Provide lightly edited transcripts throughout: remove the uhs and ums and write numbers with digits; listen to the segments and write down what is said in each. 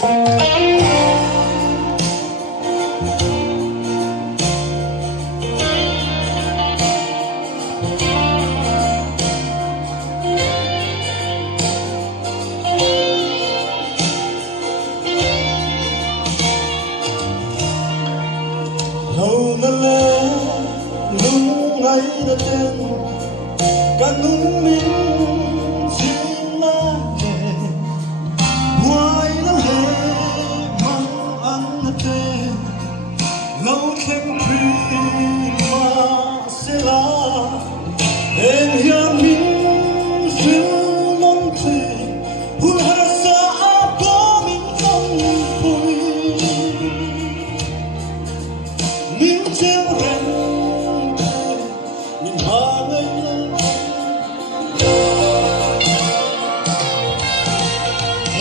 Lâu na lẽ lung ngay đã tên cả nung mình chỉ là nghề ngoài là lệ mong ăn là tên lâu khen quý mà sẽ là em hiểu mình giữ mong thề hôn hà sa có mình không vui mình treo rèn mình hà ngây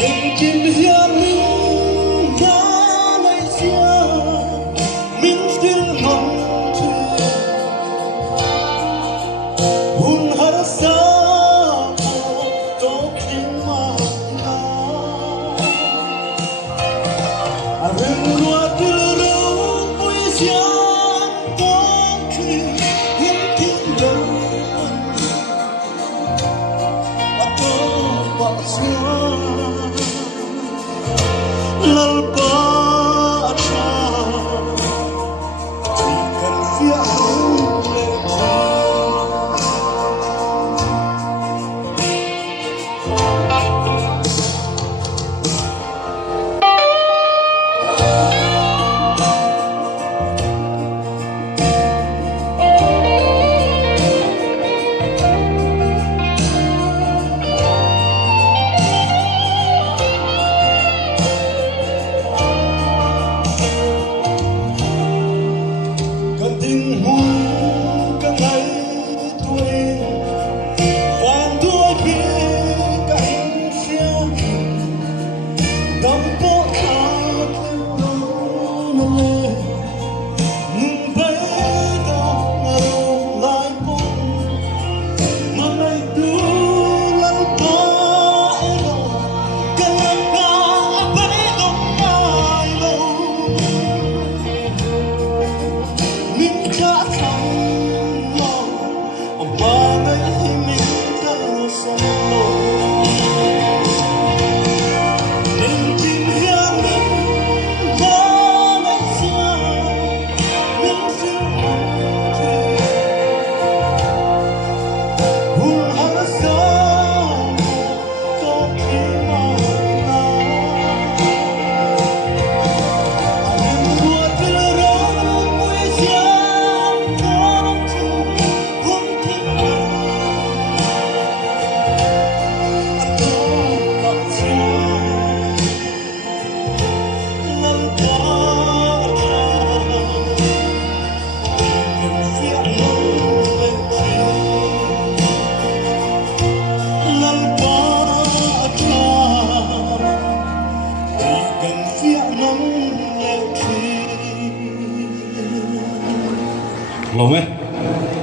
em kim hiền